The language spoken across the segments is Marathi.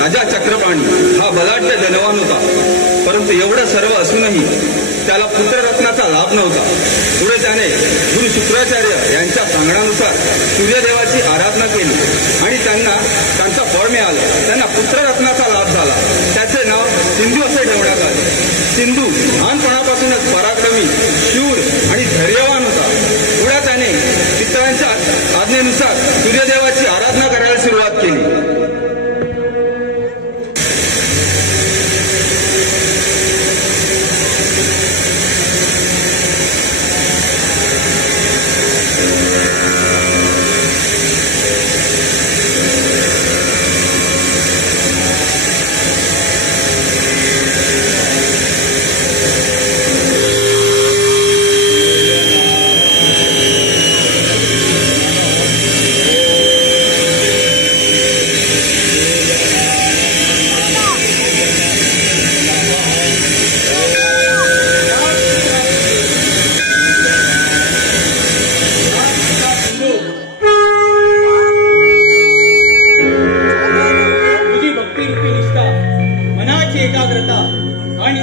राजा चक्रपाणी हा बलाढ्य धनवान होता, परंतु एवढं सर्व असूनही त्याला पुत्ररत्नाचा लाभ नव्हता. पुढे त्याने गुरु शुक्राचार्य यांच्या सांगण्यानुसार सूर्यदेवाची आराधना केली आणि त्यांचा फळ मिळालं. त्यांना पुत्ररत्नाचा लाभ झाला. त्याचे नाव सिंधू असे ठेवण्यात आले. सिंधू लहानपणापासूनच पराक्रमी, शूर आणि धैर्यवान होता. पुढे त्याने पितरांच्या आज्ञेनुसार सूर्यदेवाची आराधना करायला सुरुवात केली. एकाग्रता आणि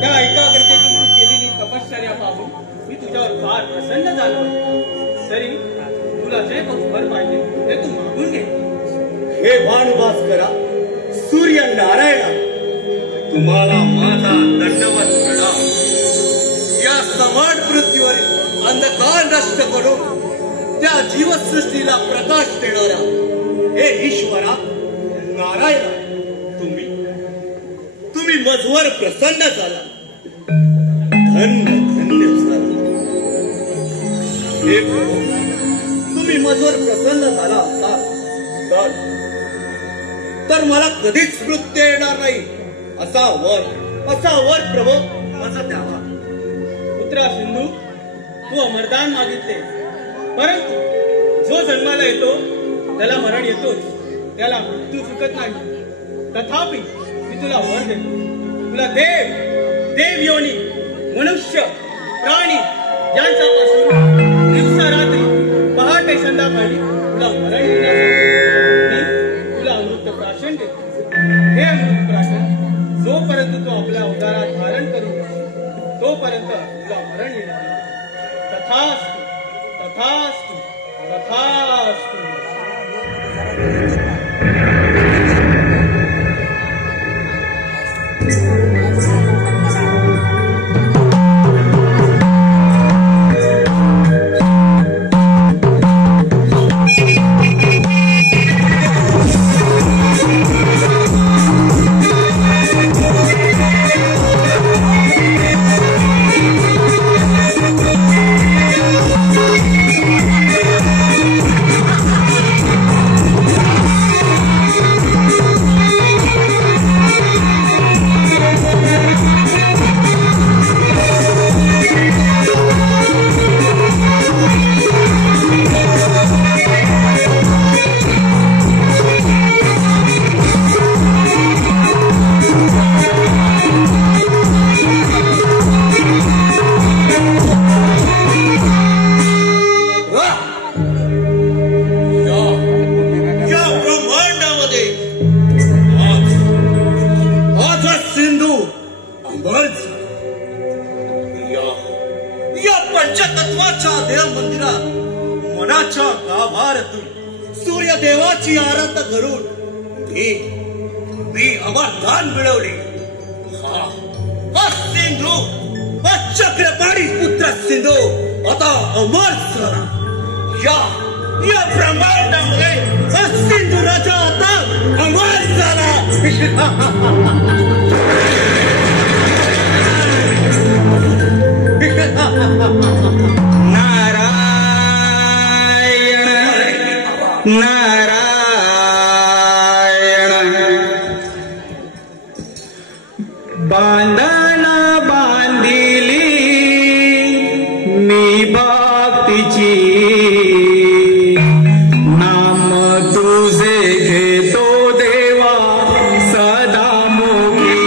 त्या एकाग्रतेतून तू केलेली तपश्चर्या पाहून मी तुझ्यावर फार प्रसन्न झालो. तरी तुला जे वर पाहिजे ते तू मागून घे. हे भानुभास्करा, सूर्य नारायणा, तुम्हाला माझा दंडवत प्रणाम. या समान पृथ्वीवर अंधकार नष्ट करून त्या जीवसृष्टीला प्रकाश देणाऱ्या हे ईश्वरा नारायणा, तुम्ही मजवर प्रसन्न झाला. धन्य धन्य झाला. हे प्रभू, तुम्ही मजवर प्रसन्न झाला असाल तर मला कधीच मृत्यू येणार नाही. असा वर प्रभू माझा द्यावा. पुत्रा सिंधू, तू अमरदान मागितले, परंतु जो जन्माला येतो त्याला मरण येतोच, त्याला मृत्यू चुकत नाही. तथापि तुला वर देतो. तुला देव योनी, मनुष्य, प्राणी यांच्यापासून दिवसा रात्री, पहाटे संध्याकाळी तुला मरण येण्यासाठी तुला अमृत प्राशन देतो. हे अमृत प्राशन जोपर्यंत तो आपल्या अवतारात धारण करून तोपर्यंत तुला मरण येणार. तथास्तु तथास्तु तथास्तु. सूर्यदेवाची आराधना करून मी अमरदान मिळवले. हा सिंधू, हा चक्रपाणी पुत्र सिंधू आता अमर झाला. या ब्रह्मांडामध्ये हा सिंधू राजा आता अमर झाला. नारायण नारायण. बांधना बांधिली मी भक्तीची, नाम तुझे घेतो देवा सदामुखी.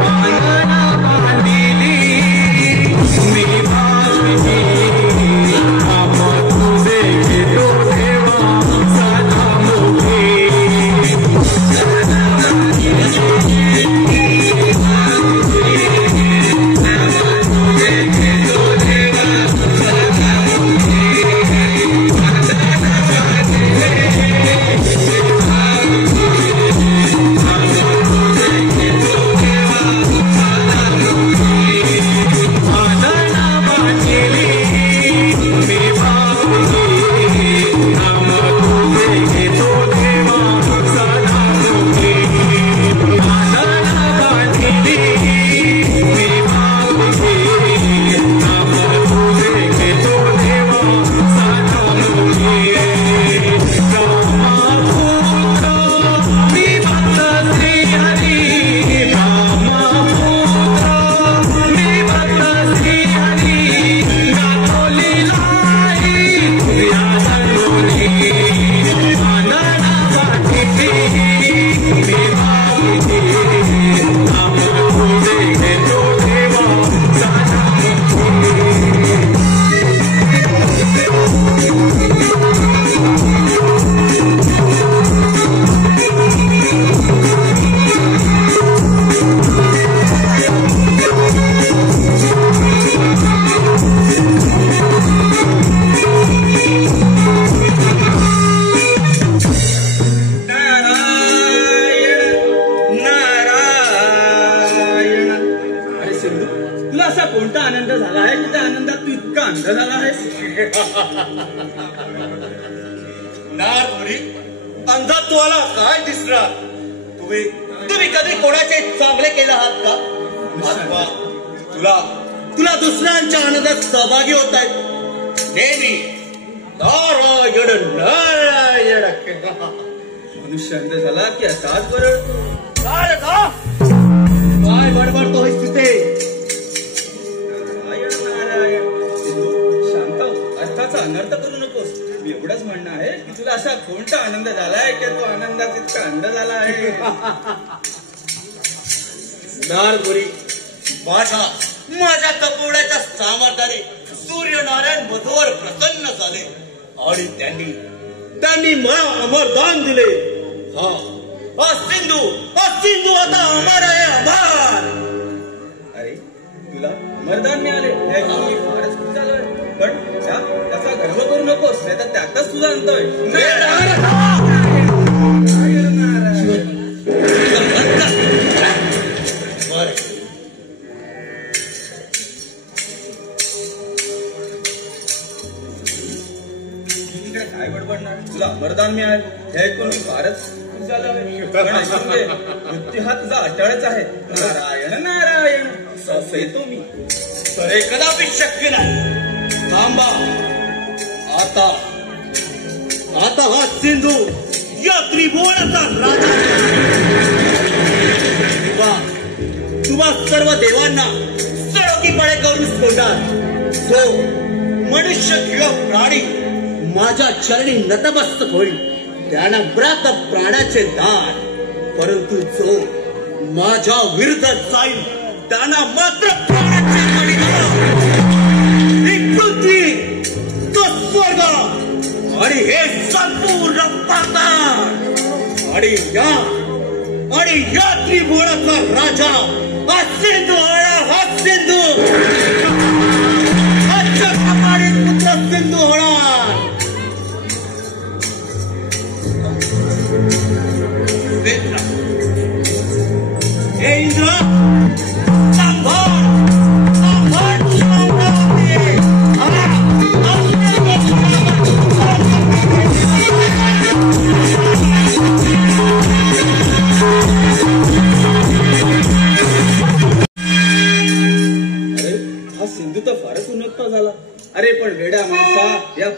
बांधना बांधिली मी भक्तीची, नाम तुझे घेतो देवा सदामुखी. तुला असा कोणता आनंद झाला आहे की त्या आनंदात तू इतका अंध झाला आहेस? नारपुरी, अंधत्वाला काय दिसणार? तुम्ही कधी कोणाचे चांगले केले आहात का? अथवा तुला दुसऱ्यांच्या आनंदात सहभागी होत आहेत? नेहमी नारायण नारायण. मनुष्य अंध झाला की असाच बरळतो. काय बडबडतोयस तिथे? शांत हो, अर्थाचा अनर्थ करू नकोस. मी एवढंच म्हणणं आहे की तुला असा कोणता आनंद झालाय की तो आनंदात इतका अंध झाला आहे? नारपुरी, माझ्या कपोड्याच्या सामर्थ्याने सूर्यनारायण वधूवर प्रसन्न झाले आणि त्यांनी मला अमरदान दिले. हा सिंधू आता अमर आहे, अमर. अरे तुला अमरदान मिळाले याची मी फारच खुश झालोय. पण त्याचा गर्व करू नकोस, नाही तर त्यातच तुझा अंत होईल. काय बडबडणार? तुला अमरदान मिळाले हे ऐकून मी फारच खुश झालोय. मृत्यू हा तुझा अटळच आहे. नारायण नारायण असं येतो मी. तर हे कदापि शक्य नाही. थांबा. आता हा सिंधू या त्रिभुवनाचा राजा. तुम्हा सर्व देवांना सडकीपणे करून सोडणार. तो मनुष्य किंवा प्राणी माझ्या चरणी नतमस्तक होईल, त्यांना व्रत प्राणाचे दान. परंतु जो माझ्या विरुद्ध जाईल त्यांना मात्र प्राणाचे बलिदान. ही पृथ्वी, तो स्वर्ग आणि हे संपूर्ण पाताळ आणि या त्रिभुवनाचा राजा हा सिंधू. हा सिंधू हा चक्रपाणी पुत्र सिंधू होणार.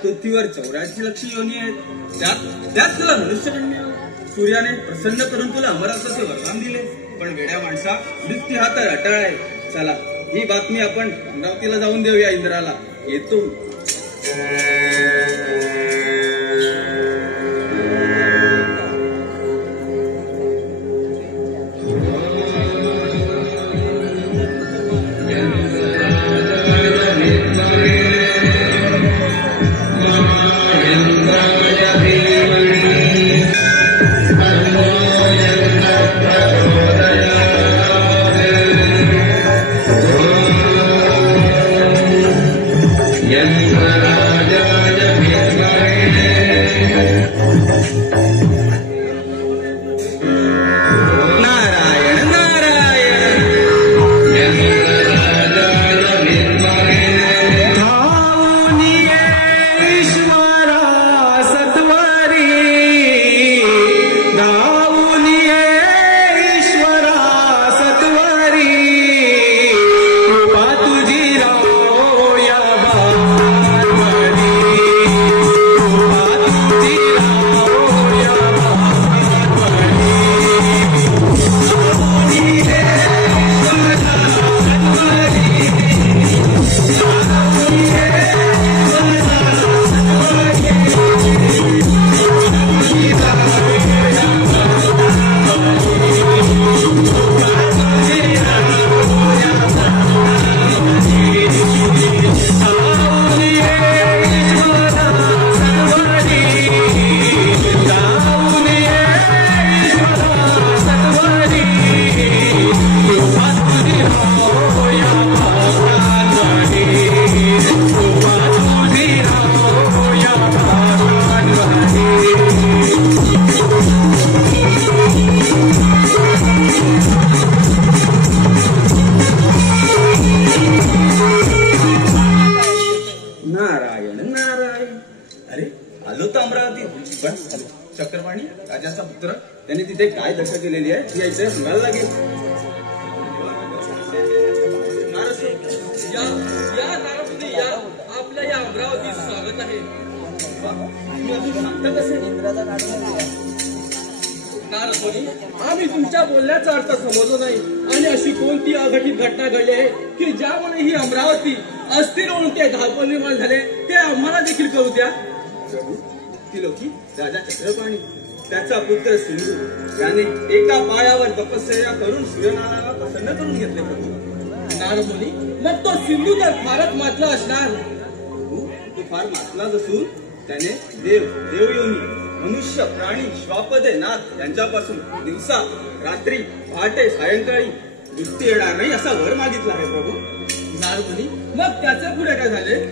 पृथ्वीवर 84 लक्ष योनी आहेत. त्यात तुला मनुष्यकन्या सूर्याने प्रसन्न करून तुला अमरावतीचे वरदान दिले. पण वेड्या माणसा, मृत्यू हा तर अटळ आहे. चला ही बातमी आपण अमरावतीला जाऊन देऊया इंद्राला. येतो. चक्रपाणी राजाचा पुत्र, त्यांनी तिथे काय दशा केलेली आहे ती ऐकायला सांगायला लागेल. आपल्या या अमरावतीत स्वागत आहे. आम्ही तुमच्या बोलण्याचा अर्थ समजलो नाही आणि अशी कोणती अघटित घटना घडली आहे की ज्यामुळे ही अमरावती अस्थिर होऊन ते धावपळ निर्माण झाले ते आम्हाला देखील कळू द्या. ती लोकी राजा चक्रपाणी, त्याचा पुत्र सिंधू याने एका पायावर तपश्चर्या करून सूर्यनारायणाला प्रसन्न करून घेतले. नारदमुनी, मग तो सिंधू तर फारच मातला असणार. तू फार मातलाच असून त्याने देवयोनी, मनुष्य, प्राणी, श्वापदे, नाथ यांच्यापासून दिवसा रात्री पहाटे सायंकाळी दृष्टी येणार नाही असा वर मागितला आहे प्रभू. नारदमुनी, मग त्याचे पुढे काय झाले?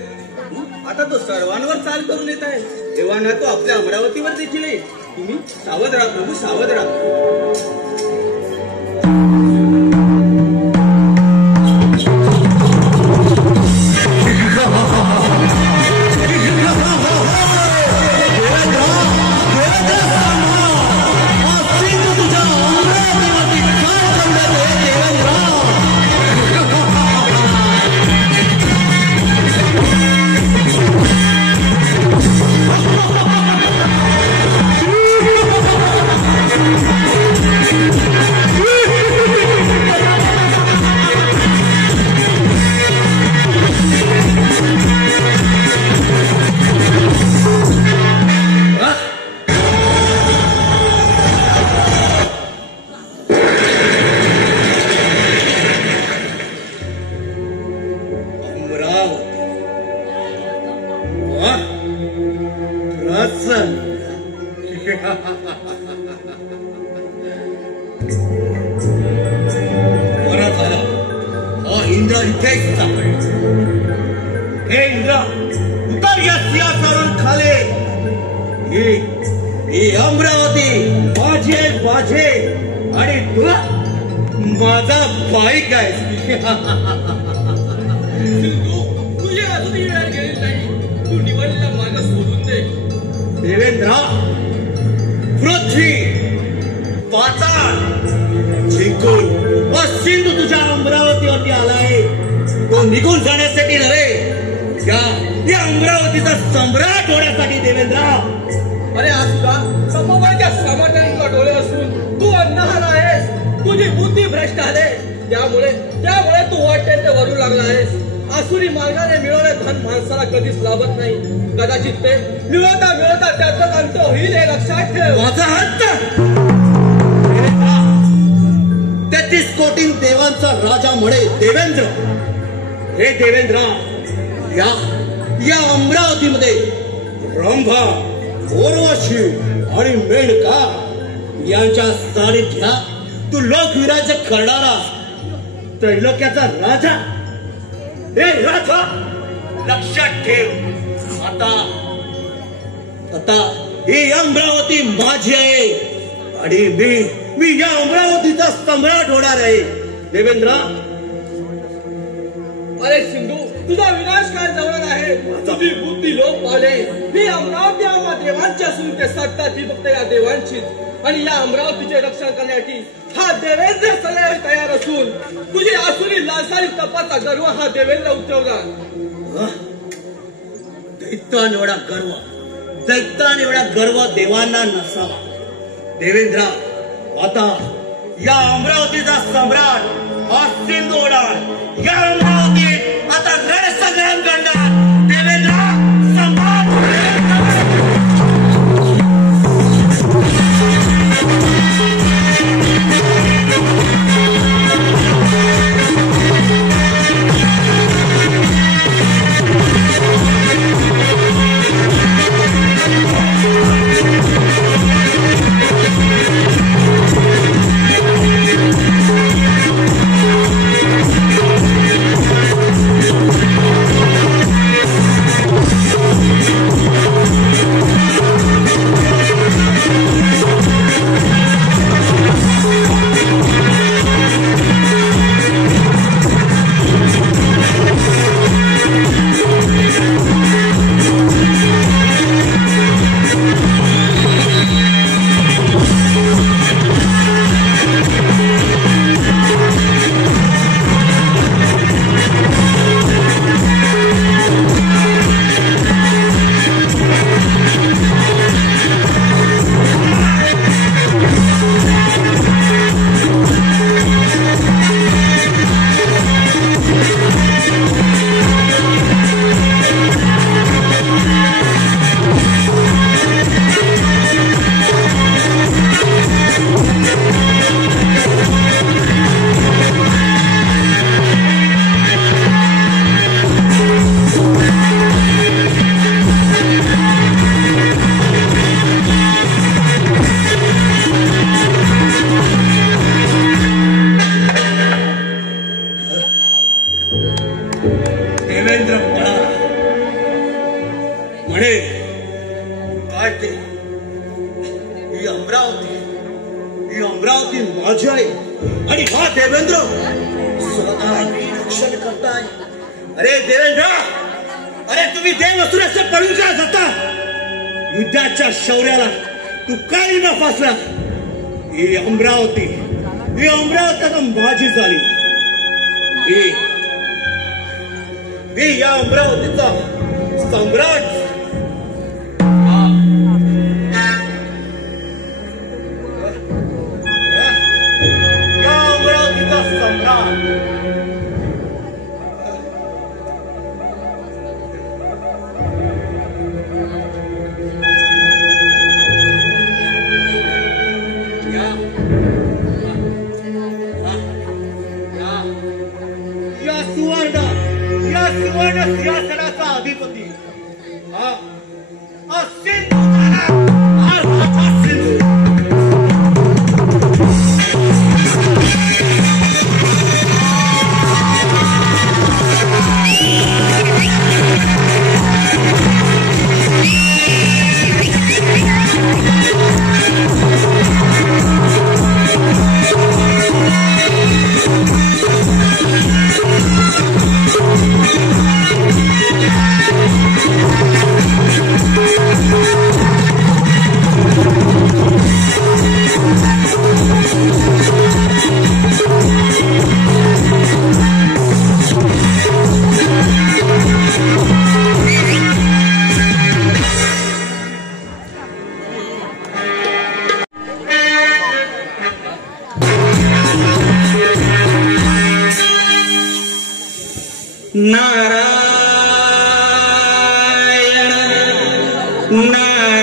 आता तो सर्वांवर चाल करून येत आहे. तेव्हा ना तो आपल्या अमरावतीवर देखील येईल. तुम्ही सावध राहा प्रभू, सावध राहा. इंद्र इथेच सापडला. हे इंद्र, उतर या सिंहासनावरून खाली. ही अमरावती माझे आणि तू माझा बाईक आहेस. तुझी अजूनही वेळ गेली नाही. तू निवडलेला मार्ग सोडून दे. देवेंद्र, पृथ्वी पाताळ जिंकून सिंधू तुझ्या अमरावतीवरती आलाय. तो निघून जाण्यासाठी नव्हे, या अमरावतीचा सम्राट होण्यासाठी देवेंद्र. अरे आज सुद्धा समोरच्या सामर्थ्याने तुला डोळे असून तू अंधार आहेस. तुझी बुद्धी भ्रष्ट आहे. त्यामुळे तू वाटेल ते वरू लागला आहेस. आसुरी मार्गाने मिळवले धन माणसाला कधीच लाभत नाही. कदाचित ते मिळवता त्याचा अंत होईल हे लक्षात ठेव. माझा हट्ट 33 कोटी देवांचा राजा म्हणे देवेंद्र. हे देवेंद्र, या अमरावतीमध्ये रंभा, उर्वशी आणि मेनका यांच्या सानिध्या तू लोकविराज्य करणारा त्रैलोक्याचा राजा. हे राजा लक्षात ठेव. आता ही अमरावती माझी आहे आणि मी या अमरावतीचा सम्राट होणार आहे देवेंद्र. अरे सिंधू, तुझा विनाश काय जवळ आहे. तुझी बुद्धी लोप पावले. ही अमरावती आम्हा देवांची असून ते सत्ता ती फक्त या देवांचीच. आणि या अमरावतीचे रक्षण करण्यासाठी हा देवेंद्र सदैव तयार असून तुझी आसुरी लालसारी तपाचा गर्व हा देवेंद्र उतरवला. दैत्यान एवढा गर्व देवांना नसावा देवेंद्र. आता या अमरावतीचा सम्राट हा सिंधू होणार. या अमरावतीत आता रणसंग्राम करणार देवेंद्र. सम्राट अमरावती माझी आहे आणि हा देवेंद्र स्वतः रक्षण करताय. अरे देवेंद्र, अरे तुम्ही देव असून असे पळून का जाता? युद्धाच्या शौर्याला तू काही न फसला. ही अमरावती आता माझी झाली. मी या अमरावतीचा सम्राट. सुवर्ण सिंहासनाचा अधिपती नारायण नारायण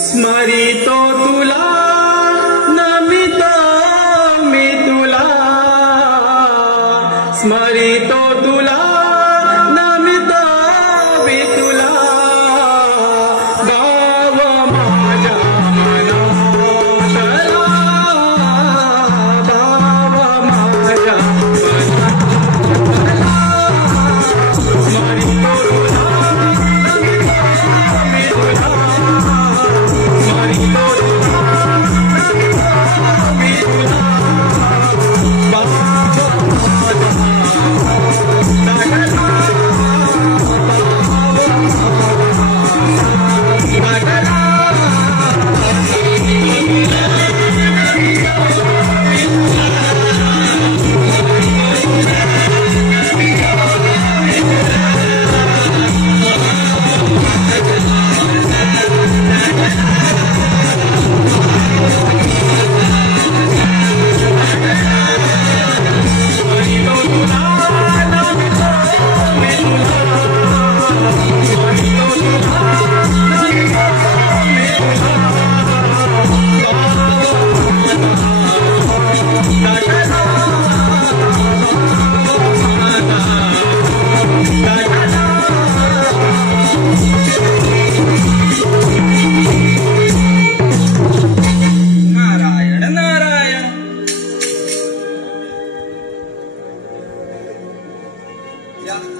स्मरितो तुला नमितो मी तुला स्मरितो तुला नमितो मी तुला गाव माझ्या मनातला गाव माझ्या मनातला स्मरितो तुला नमितो मी तुला स्मरितो तुला नमितो मी तुला गाव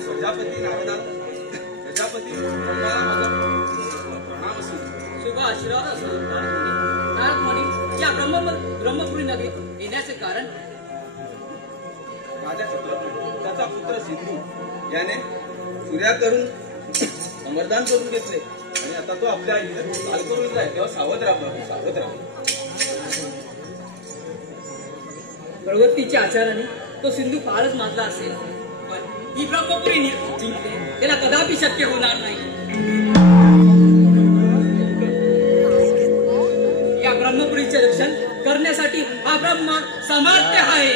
प्रजापती नारदात प्रजापती शुभ आशीर्वाद असो नारद मुनी या ब्रह्मपुरी नगरी येण्याचे कारण माझ्या त्याचा पुत्र सिंधू याने सूर्याकडून समरदान करून घेतले आणि आता तो आपल्या आईला काल करून जाय तेव्हा सावध राहा सावध राहा. प्रगतीच्या आचाराने तो सिंधू फारच माजला असेल पण ही ब्रह्मपुरी जिंकले त्याला कदापि शक्य होणार नाही. या ब्रह्मपुरीचे रक्षण करण्यासाठी हा ब्रह्म समर्थ आहे.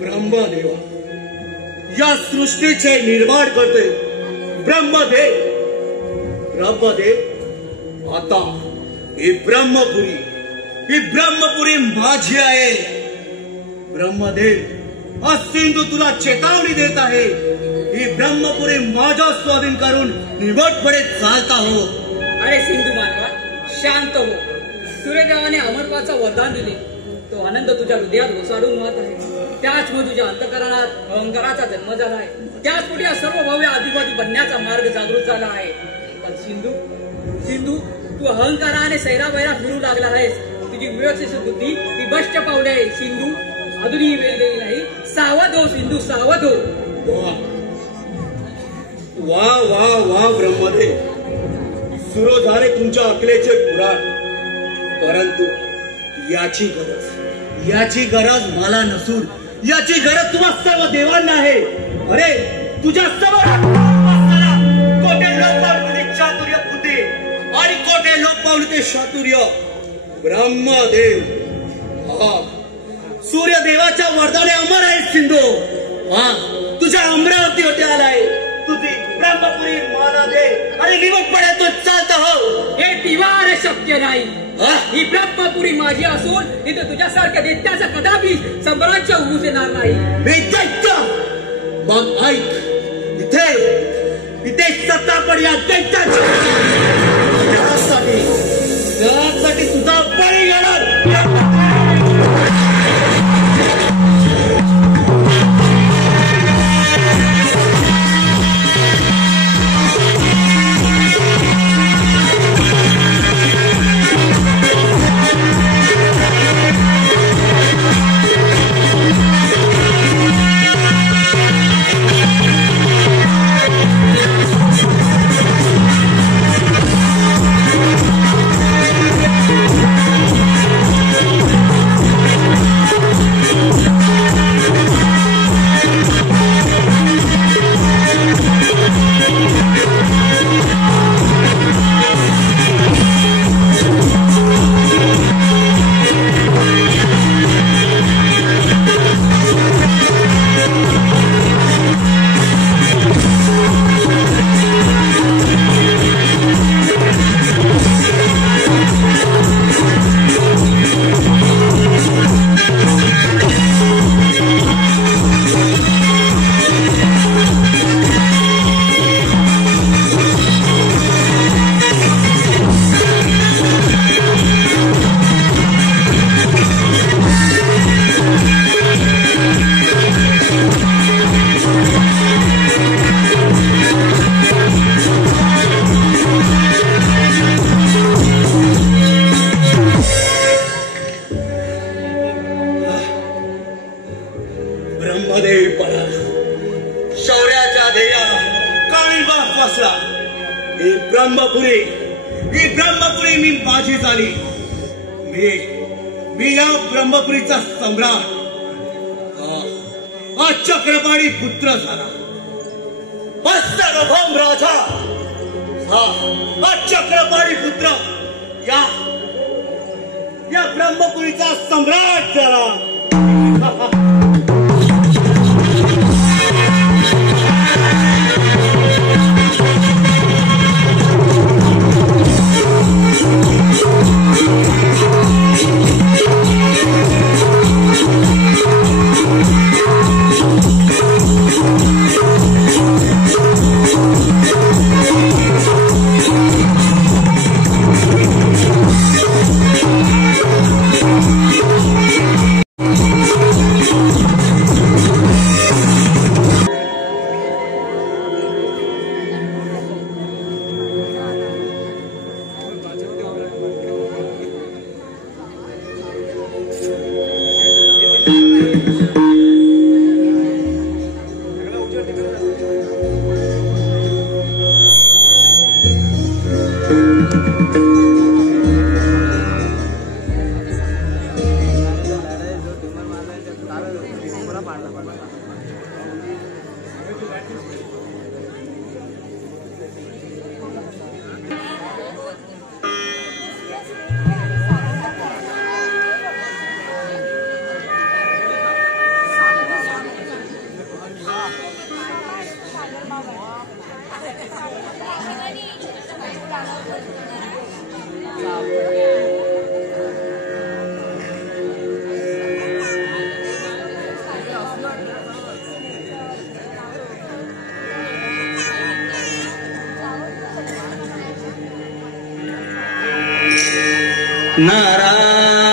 ब्रह्मदेवा या सृष्टीचे निर्माण करते ब्रह्मदेव. आता ही ब्रह्मपुरी माझी आहे. ब्रह्मदेव हा सिंधू तुला चेतावणी देत आहे. ही ब्रह्मपुरी माझ्या स्वाधीन करून निवडपणे चालता हो. अरे सिंधू मानवा शांत हो. सूर्यदेवाने अमरत्वाचं वरदान दिले. तो आनंद तुझ्या हृदयात ओसाडून वाहत आहे. त्याचमुळे तुझ्या अंतःकरणात अहंकाराचा जन्म झाला आहे. त्याच पुढे सर्व भव्य अधिपती बनण्याचा मार्ग जागृत झाला आहे. पण सिंधू तू अहंकाराने सैराबैरा फिरू लागला आहेस. तुझी विवेकशील बुद्धी ती भ्रष्ट पावली आहे. सिंधू अजूनही वेळ गेली नाही. सावध हो सिंधू सावध हो. वा वा वा ब्रह्मदेव सुरू झाले तुमच्या अकलेचे पुराण. परंतु याची गरज मला नसून याची गरज तुम्हा सर्व देवांना आहे. अरे तुझ्या समोर कोठे लोक पावली ते चातुर्य बुद्धी आणि कोठे लोक पावली ते चातुर्य ब्रह्मदेव. सूर्यदेवाच्या वरदाने अमर आहे सिंधू. तुझ्या अमरावती होते आलाय. तुझी ब्रह्मपुरी माना दे आणि निवडपणे तो चालता हो. हे तिवार शक्य नाही. ही ब्रह्मपुरी माझी असून इथे तुझ्यासारख्या दैत्याचा कदापि सम्राज्य होऊ देणार नाही. मी दैत्य? मग ऐक इथे ते सत्ता पण या दैत्याची. त्यासाठी तुझा बळी घेणार. शौर्याच्या ध्येयाला काळीबाग फसला. ही ब्रह्मपुरी मी माझी झाली. मी या ब्रह्मपुरीचा सम्राट, हा चक्रपाणी पुत्र झाला. सार्वभौम राजा, हा चक्रपाणी पुत्र या ब्रह्मपुरीचा सम्राट झाला.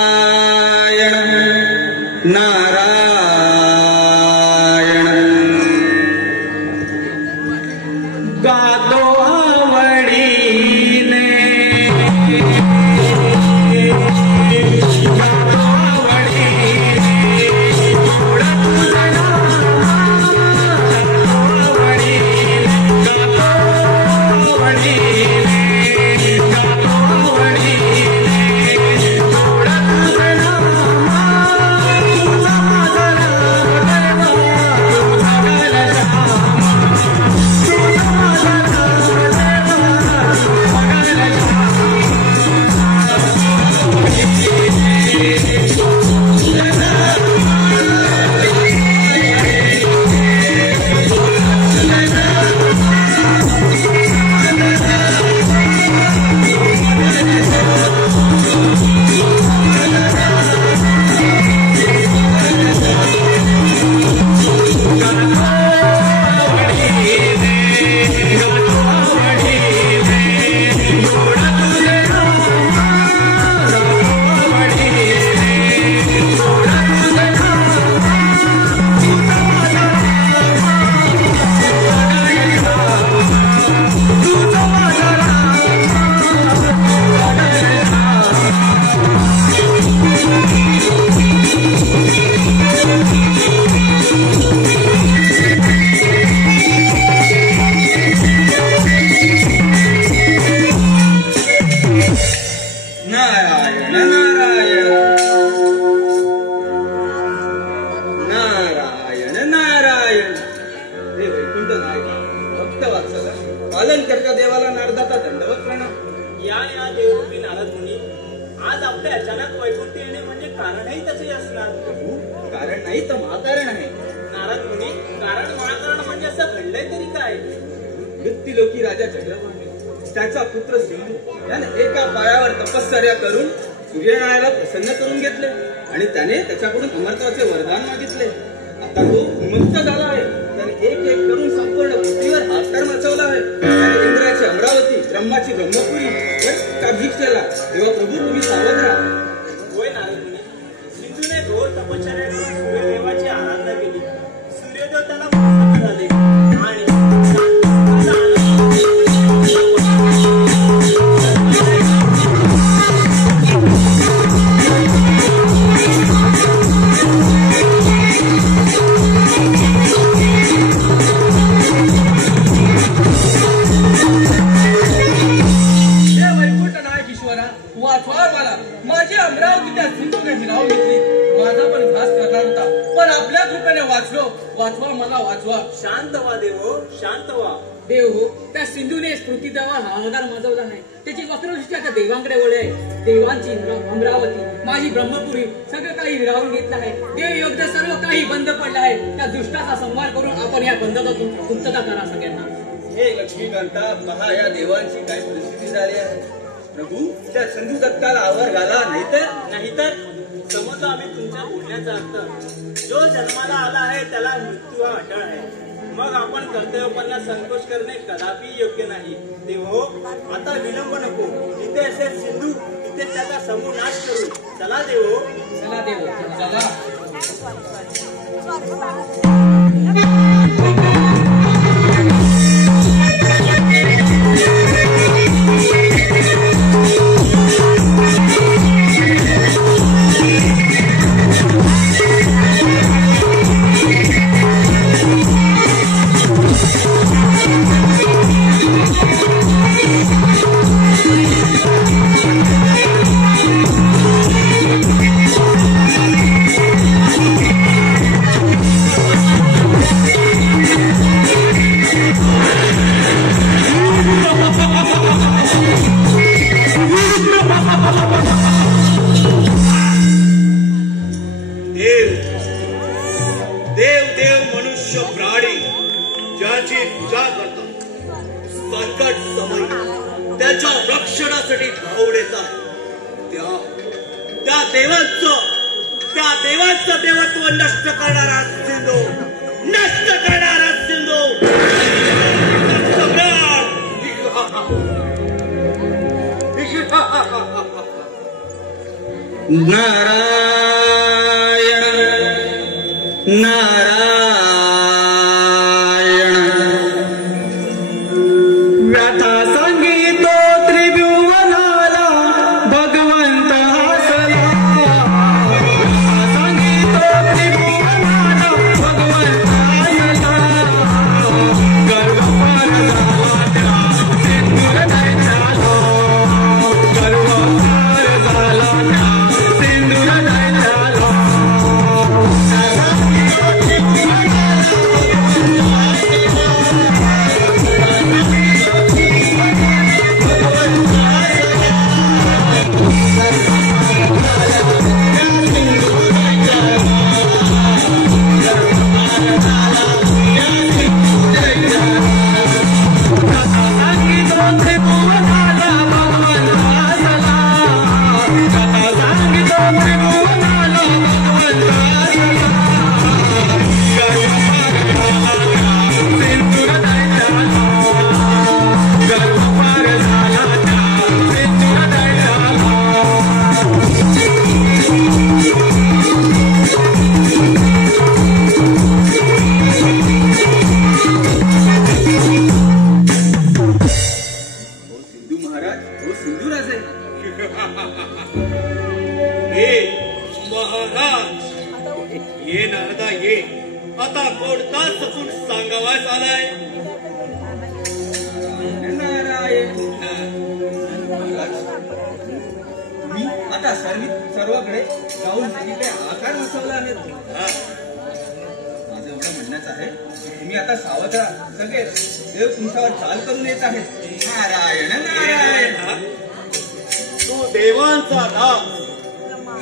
नारायण नारायण गातो आवडीने Thank you. कारणही तसे असणार. कारण नाही तर महाकारण आहे. नारद मुनी, कारण महाकारण म्हणजे असं घडलंय तरी काय? मृत्युलोकी राजा चंद्रभागा त्याचा पुत्र सिंधू याने एका पायावर तपश्चर्या करून सूर्यनारायणाला प्रसन्न करून घेतले आणि त्याने त्याच्याकडून अमरत्वाचे वरदान मागितले. आता तो श्रीमंत झाला आहे. त्याने एक एक करून संपूर्ण पृथ्वीवर हातकार मचवला आहे. त्याने इंद्राची अमरावती, ब्रह्माची ब्रह्मपुरी अभिषेक केला. तेव्हा प्रभू तुम्ही सावध राहा. होय नारद मुनी, सिंधूने घोर तपश्चर्या करून सूर्यदेवाची आराधना केली. सूर्यदेव त्याला प्रसन्न झाले आणि वाचवा मला. माझी अमरावती त्या सिंधूने हिरावून घेतली. माझा पण घास करणार होता, पण आपल्या कृपेने वाचलो. वाचवा मला, वाचवा. शांत व्हा देव, शांत व्हा. देव हो, त्या सिंधूने स्मृतीदेवावर हाहाकार माजवला आहे. त्याची वक्रदृष्टी आता देवांकडे वळली आहे. देवांची अमरावती, माझी ब्रह्मपुरी सगळं काही हिरावून घेतलं आहे. देव योग्य सर्व काही बंद पडलं आहे. त्या दुष्टाचा संहार करून आपण या बंधनातून मुक्तता करा सगळ्यांना. हे लक्ष्मीकांता, पहा या देवांची काय परिस्थिती झाली आहे. प्रभू त्या सिंधू दत्ताला आवर घाला, नाहीतर समजतो आम्ही तुमच्या बोलण्याचा अर्थ. जो जन्माला आला आहे त्याला मृत्यू हा अटळ आहे. मग आपण कर्तव्यपणा संकोच करणे कदापि योग्य नाही. देव हो, आता विलंब नको. जिथे असेल सिंधू तिथे त्याचा समूह नाश करू. चला देव हो. चला देव, चला. देवाचं देवत्व नष्ट करणारा सिंधू, नष्ट करणारा सिंधू नारायण नारायण व्यथा संगीतो त्रिभुवनाला भगवंत हसला. संगीतो त्रिभुवनाला भगवंत हसला. गर्व पार झाला सिंधूर दैत्याला. गर्व पार झाला सिंधूर दैत्याला. ये नारदा ये, आता कोणता सकून सांगावाच आलाय. नारायण. मी आता सर्वकडे जाऊन सगळीकडे आकार बसवला आहे. माझं एवढं म्हणण्याचं आहे, तुम्ही आता सावध राहा. सगळे देव तुमच्यावर चाल करून येत आहेत. नारायण नारायण. तू देवांचा नाम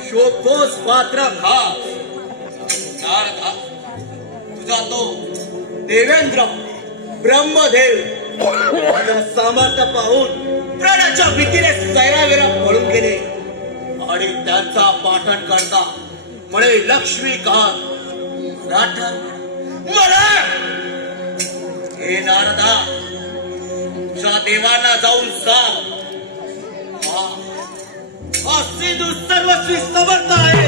शोधतोस पात्र खास नारदा, तुझा तो देवेंद्र ब्रह्मदेव माझं सामर्थ्य पाहून प्राणाच्या भीतीने सैरावेरा पळून गेले आणि त्यांचा पाठण करता म्हणे लक्ष्मीकांत राठण मला हे नारदा, तुझ्या देवांना जाऊन सांग हा सिंधू सर्वस्वी समर्थ आहे.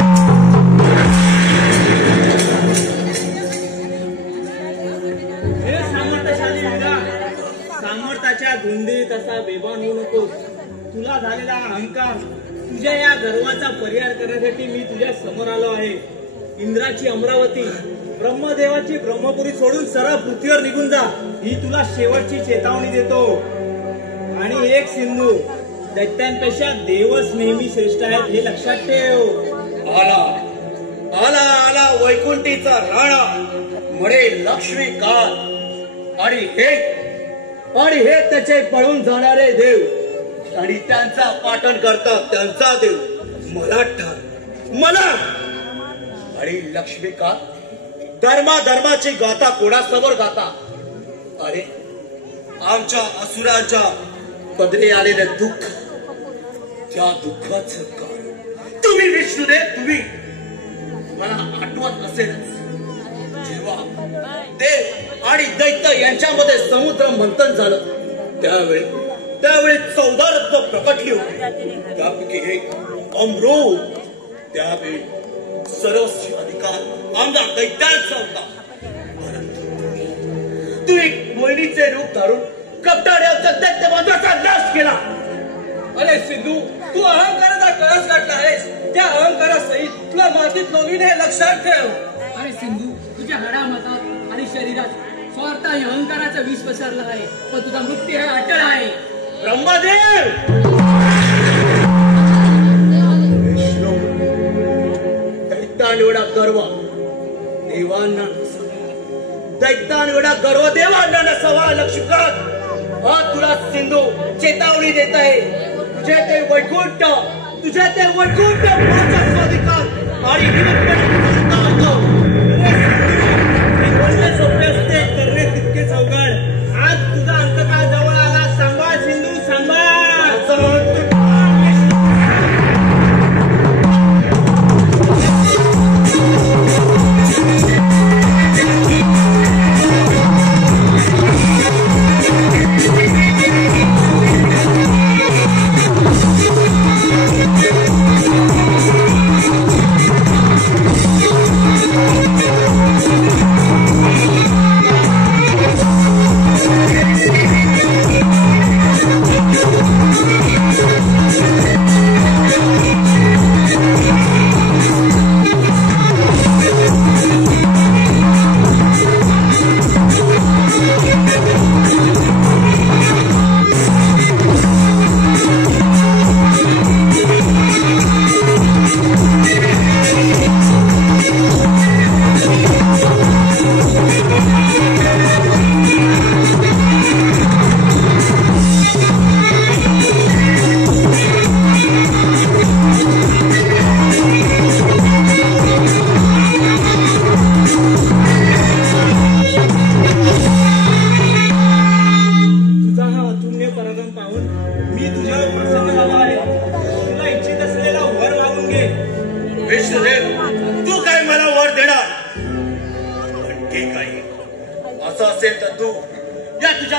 हे सामर्थ्यशाली मुलगा, सामर्थ्याच्या धुंदीत असा बेभान होऊ नको. तुला झालेला अहंकार, तुझ्या या गर्वाचा परिहार करण्यासाठी मी तुझ्या समोर आलो आहे. इंद्राची अमरावती, ब्रह्मदेवाची ब्रह्मपुरी सोडून सरळ पृथ्वीवर निघून जा, ही तुला शेवटची चेतावणी देतो. आणि एक सिंधू, दैत्यांपेक्षा देवच नेहमी श्रेष्ठ आहेत हे लक्षात ठेव. आला आला आला वैकुंठीचा राणा म्हणे लक्ष्मीकांत आणि हे त्याचे पळून जाणारे देव आणि त्यांचा पाठण करतात त्यांचा देव मला आणि लक्ष्मीकांत धर्माची गाथा कोणासमोर गाथा. अरे आमच्या असुरांच्या पदरी आलेले दुःख, त्या दुःखाचं कारण तुम्ही विष्णुदेव, तुम्ही मला आठवत असेलच जेव्हा देव आणि दैत्य यांच्यामध्ये समुद्र मंथन झालं त्यावेळी 14 रत्न प्रकटली होती. त्यापैकी एक अमृत, त्यावेळी सर्वस्वी अधिकार आमचा दैत्यांचा होता. तुम्ही मोहिनीचे रूप धारून कपटाड्याचा दैत्यवादाचा नाश केला. अरे सिंधू, तू अहंकाराचा कळस गाठला आहेस. त्या अहंकारासहित तुला मातीत लोळीन हे लक्षात ठेव. अरे सिंधू, तुझ्या हाडामातात आणि शरीरात स्वार्थ आणि अहंकाराचा विष पसरला आहे, पण तुझा मृत्यू हा अटळ आहे. ब्रह्मदेव, दैत्यान एवढा गर्व देवांना नसावा, दैत्यान एवढा गर्व देवांना नसावा. लक्ष्मीकांत, हा तुला सिंधू चेतावणी देत आहे. तुझे ते वैकुंठ माझा स्वाधिकार आणि सोपे असते, करणे तितकेच अवघड. आज तुझा अंतकाळ जवळ आला. सांभाळ सिंधू, सांभाळ.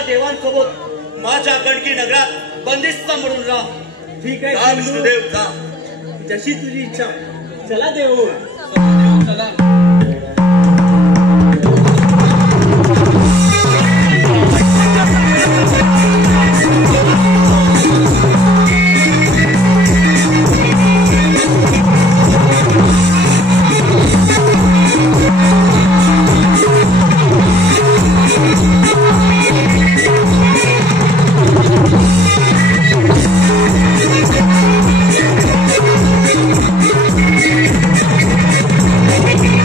देवांसोबत माझ्या गणकी नगरात बंदिस्त म्हणून राहा. ठीक आहे विष्णुदेव, जा. जशी तुझी इच्छा. चला देव, चला. Thank you.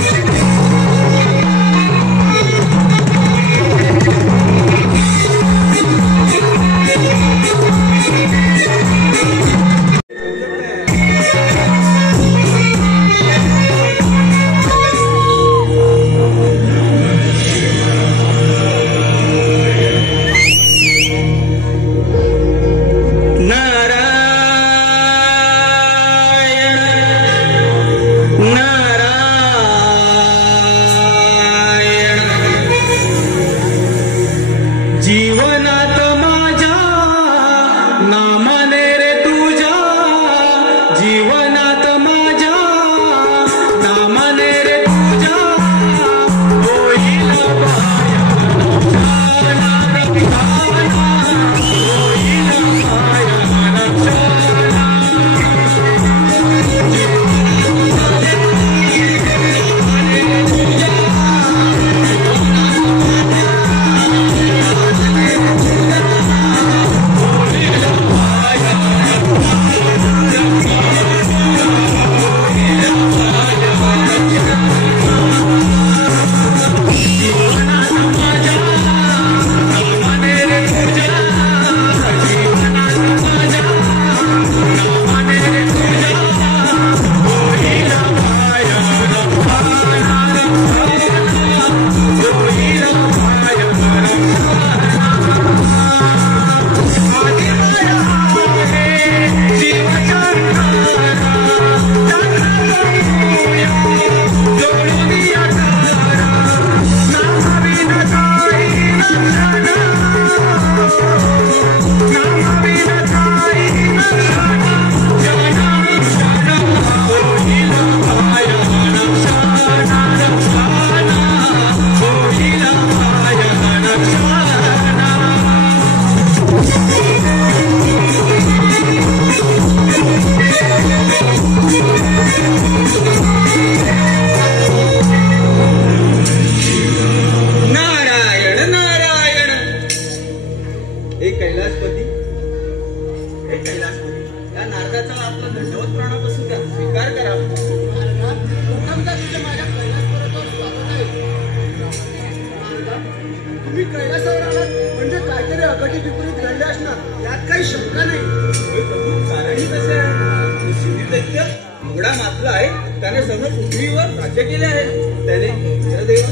राज्य केले आहे. त्याने इंद्रदेव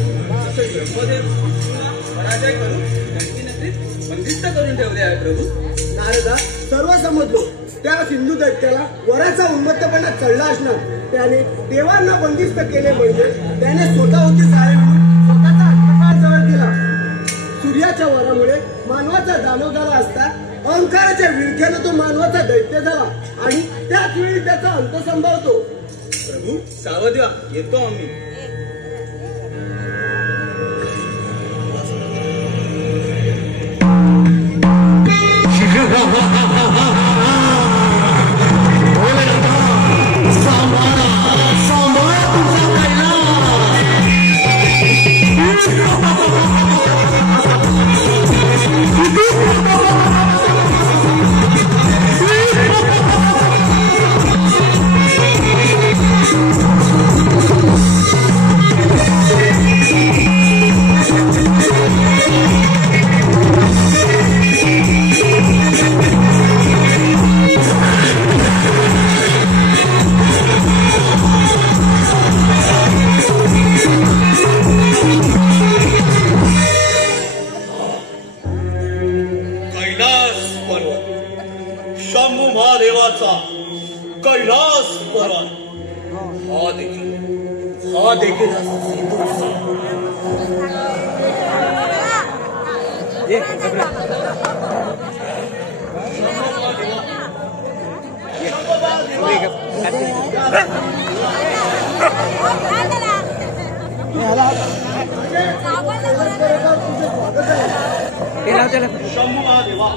तसेच ब्रह्मदेव पराजय करून त्यांची नगरीत बंदिस्त करून ठेवले आहे प्रभू. नारदा, सर्व समजलो. त्या सिंधू दैत्याला वराचा उन्मत्तपणा चढला असणार. त्याने देवांना बंदिस्त केले म्हणजे त्याने स्वतःवरती सारे स्वतःचा अट्टहास जवळ केला. सूर्याच्या वरामुळे मानवाचा दानव झाला असता. अहंकाराच्या विळख्यानं तो मानवाचा दैत्य झाला आणि त्याच वेळी त्याचा अंत संभवतो. प्रभू सावध व्हा, येतो आम्ही. शंभू महादेवाचा कैलास पर्वत हा देखील शंभू महादेवा,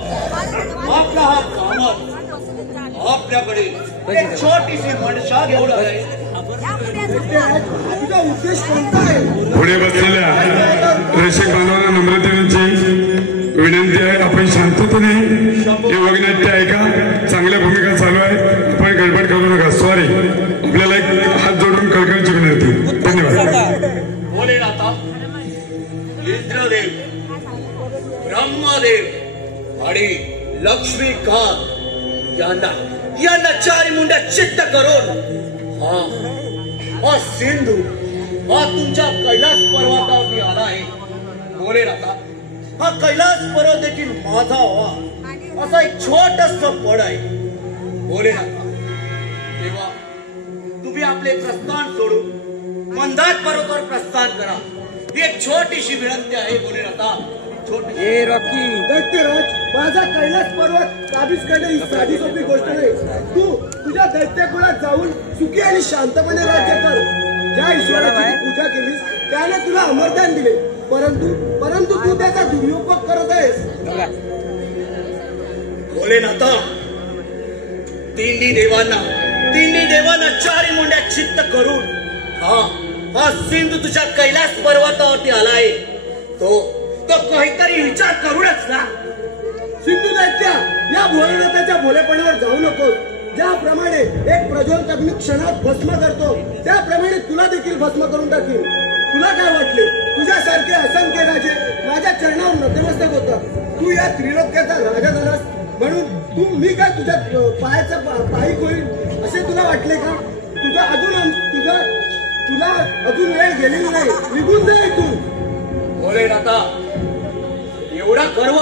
आपला हा कामत आपल्याकडे एक छोटीशी मनशा घेऊन आहे. तुझा उद्देश कोणता आहे? पुढे बसलेल्या प्रेक्षक बांधवांना नम्रतेची विनंती आहे, आपण शांततेने हे वगनाट्य ऐका. चांगल्या भूमिका चालू आहे, आपण गडबड करू नका. सॉरी, आपल्याला एक हात जोडून कळकळीची विनंती. धन्यवाद. भोलेनाथा, इंद्रदेव, ब्रह्मदेव आणि लक्ष्मीकांत यांना चारी मुंड्या चित्त करून हा सिंधू हा तुमच्या कैलास पर्वतावरती आला आहे. भोलेनाथा, हा कैलास पर्वत देखील माझा व्हावा असा एक छोटस पड आहे. भोलेनाथा, तेव्हा तुम्ही आपले प्रस्थान सोडून मंदार पर्वतावर प्रस्थान करा. ही एक छोटीशी विनंती आहे. भोलेनाथा, दैत्यराज, माझा कैलास पर्वत काबीज करणे ही साधी सोपी गोष्ट नाही. तू तुझ्या दैत्यकुळात जाऊन सुखी आणि शांतपणे राज्य कर. ज्या ईश्वराची पूजा केलीस त्याने तुला अमरदान दिले, परंतु तू त्याचा दुरुपयोग करत आहेस. भोलेनाथा, तिन्ही देवांना चारी मुंड्या चित्त करून हा सिंधू तुझ्या कैलास पर्वतावरती आलाय. तो काहीतरी विचार करूनच ना. सिंधू दैत्या, या भोलेनाथाच्या भोलेपणावर जाऊ नकोस. ज्याप्रमाणे एक प्रज्वलित अग्नी क्षणात भस्म करतो, त्याप्रमाणे तुला देखील भस्म करून टाकील. तुला काय वाटले? तुझ्यासारखे असंख्य राजे माझ्या चरणावर नतमस्तक होतात. तू या त्रिलोक्याचा राजा झालास म्हणून मी काय तुझ्या पायाचा पायीक होईल असे तुला वाटले का? तुला अजून वेळ गेलेली नाही. निघून जा इथून. भोलेनाथा, एवढा गर्व?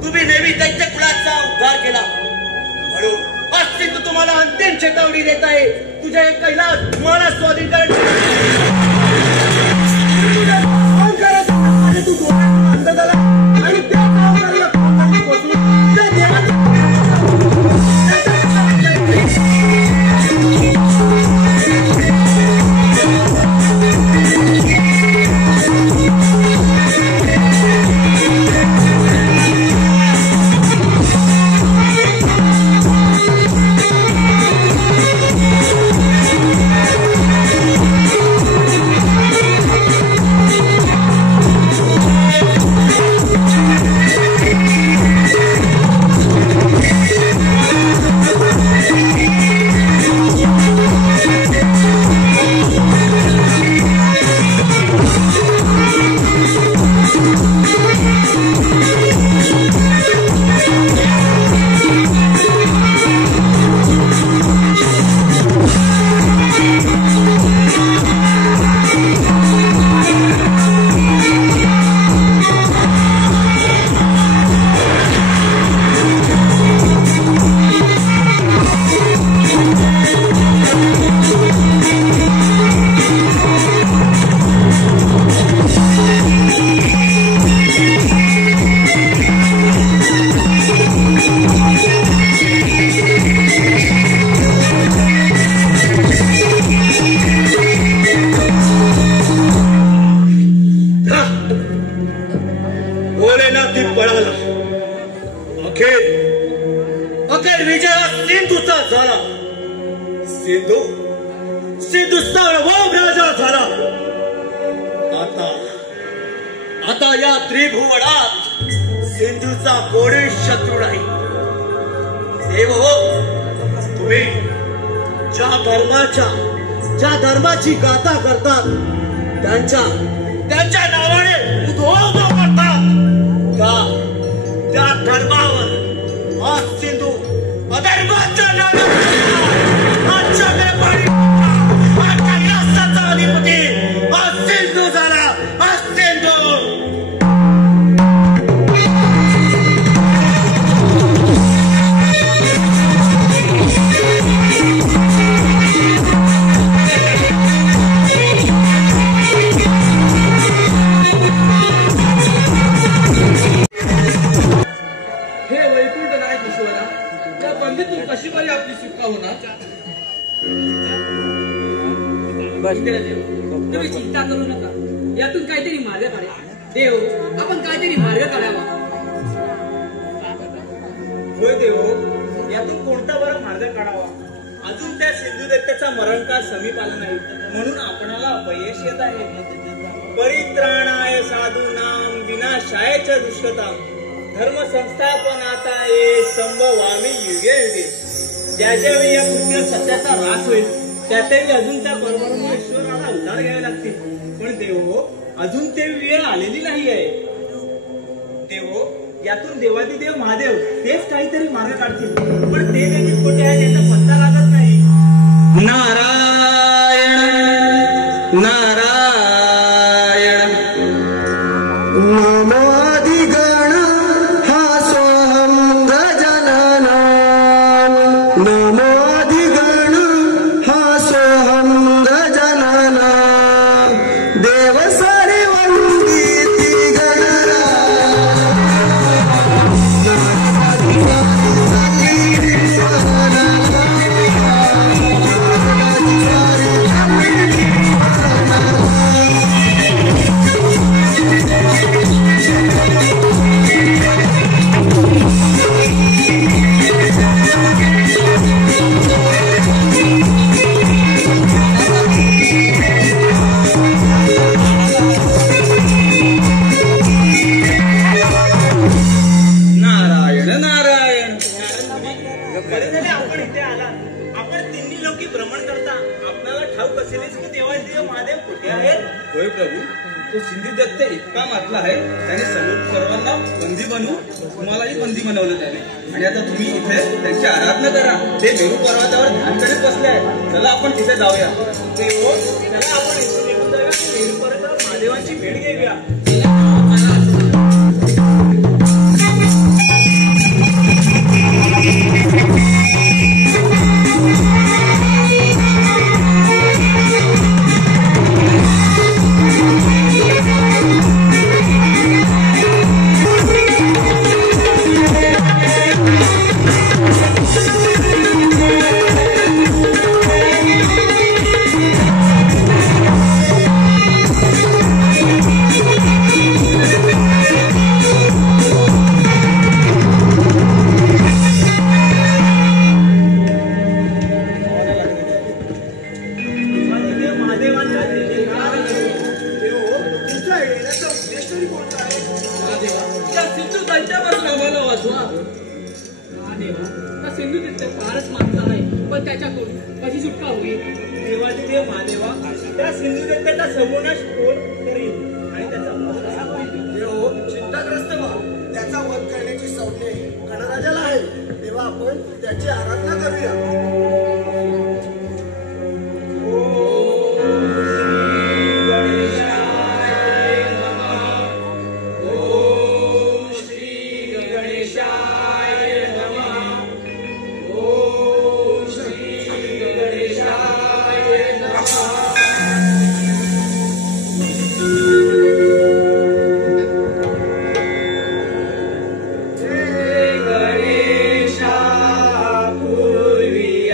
तुम्ही नेहमी दैत्य कुळाचा उद्धार केला म्हणून आज सिंधू तुम्हाला अंतिम चेतावणी देत आहे. तुझ्या एक कैलास मला स्वाधीन आणि त्या सिंधूचा वैभव राजा झाला. आता या त्रिभुवनात सिंधूचा कोणी शत्रू नाही. देव हो, तुम्ही ज्या धर्माची गाथा करतात त्यांच्या नावाने उद्ध्वस्त करतात त्या धर्मावर हा सिंधू अधर्माच्या अधिपती हा सिंधू झाला. हा सिंधू कशी बरी आपली सुटका होणार. तुम्ही चिंता करू नका. यातून काहीतरी मार्ग काढा. देव, आपण काहीतरी मार्ग काढावा. होय देव, यातून कोणता बरा मार्ग काढावा. अजून त्या सिंधुदैत्याचा मरणकाळ समीप आला नाही, म्हणून आपणाला अपयश येत आहे. परित्राणाय साधूनाम विनाशाय च दुष्टताम धर्म संस्थापनाताये संभवामी युगे युगे. ज्याच्या वेळी या कृत्य सत्याचा ऱ्हास होईल त्याच्यावेळी अजून त्या परमेश्वराला उद्धार घ्यावे लागतील. पण देव, अजून ते वेळ आलेली नाही आहे. देव, यातून देवादिदेव महादेव तेच काहीतरी मार्ग काढतील, पण ते देखील कुठे आहे त्याचा पत्ता लागत नाही. नारायण नारायण नमोधिगण हा सोहम गजानन. नमोधिगण हा सोहम गजानन. देव सारे वंदिती गणरा. आपण इथे आला. आपण तिन्ही लोकी भ्रमण करता आपल्याला ठाऊक असेलच की देवादिदेव महादेव कुठे आहेत. होय प्रभू, तो सिंधुदत्त इतका मातला आहे, त्याने सर्वांना बंदी बनवून तुम्हालाही बंदी बनवलं त्याने. आणि आता तुम्ही इथे त्यांची आराधना करा. ते मेरू पर्वतावर ध्यान करीत बसले आहे. चला आपण तिथे जाऊया. त्याला आपण इथून निघून जाऊया. मेरू पर्वतावर महादेवांची भेट घेऊया. फारच मानला आहे, पण त्याच्याकडून कधी सुटका होईल. देवादिदेव महादेवा त्या सिंधुदैत्याचा सर्वनाश कोण करेल आणि त्याचा वध कसा होईल. देव चिंताग्रस्त व्हा. त्याचा वध करण्याची संज्ञा गणराजाला आहे. तेव्हा आपण त्याची आराधना करूया. गणेशा पूर्वी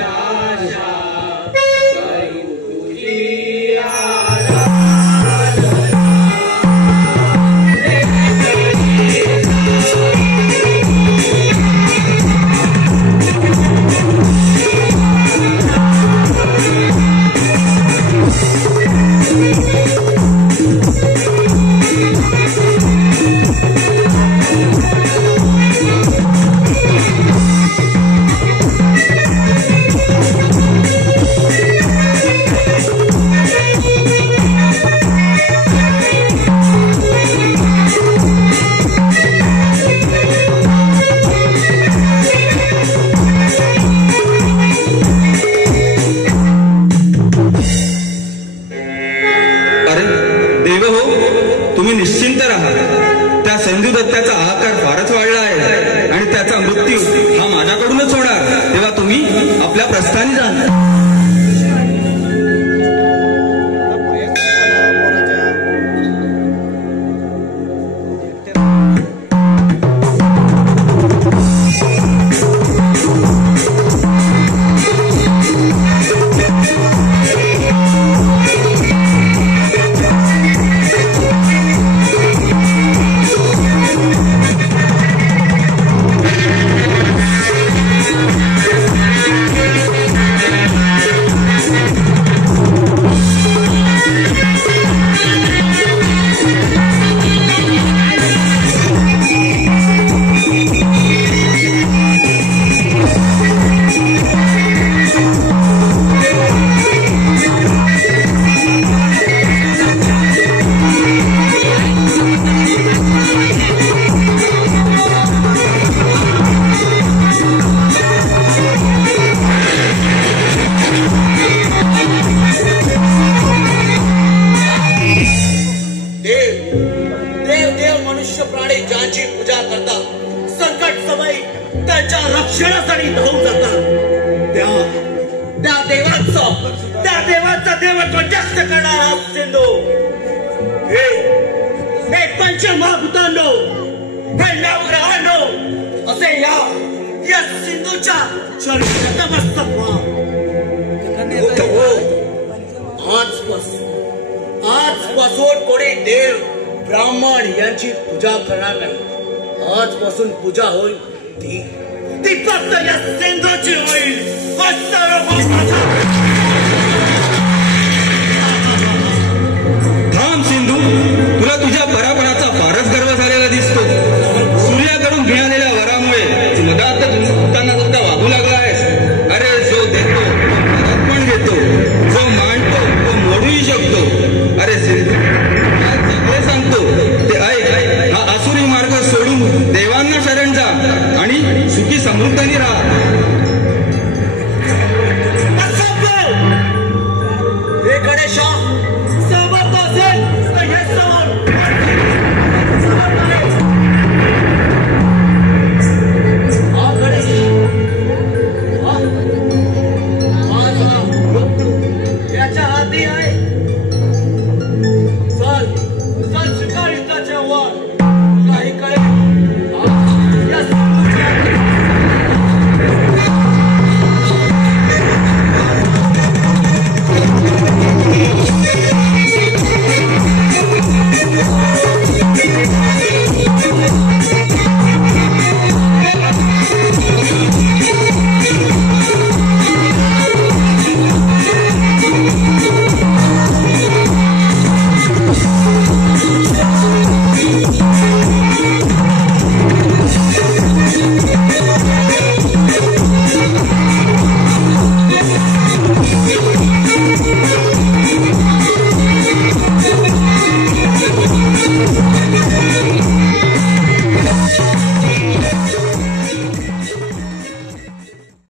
आजपासून कोणी देव ब्राह्मण यांची पूजा करणार नाही. आजपासून पूजा होईल ती फक्त या सिंधूची होईल. थांब सिंधू, तुला तुझ्या परापराचा फारच गर्व झालेला दिसतो. सूर्याकडून मिळालेल्या वरामुळे तू मदात दुःखांना सुद्धा वागू लागला आहेस. अरे जो देतो तो पण घेतो, जो मांडतो तो मोडूही शकतो. अरे सिंधू, सगळे सांगतो ते ऐक. हा आसुरी मार्ग सोडून देवांना शरण जा आणि सुखी समृद्धीने राहा. हे गणेशा, समर्थ असेल तर हे सवाल हा गणेश, याच्या हाती आहे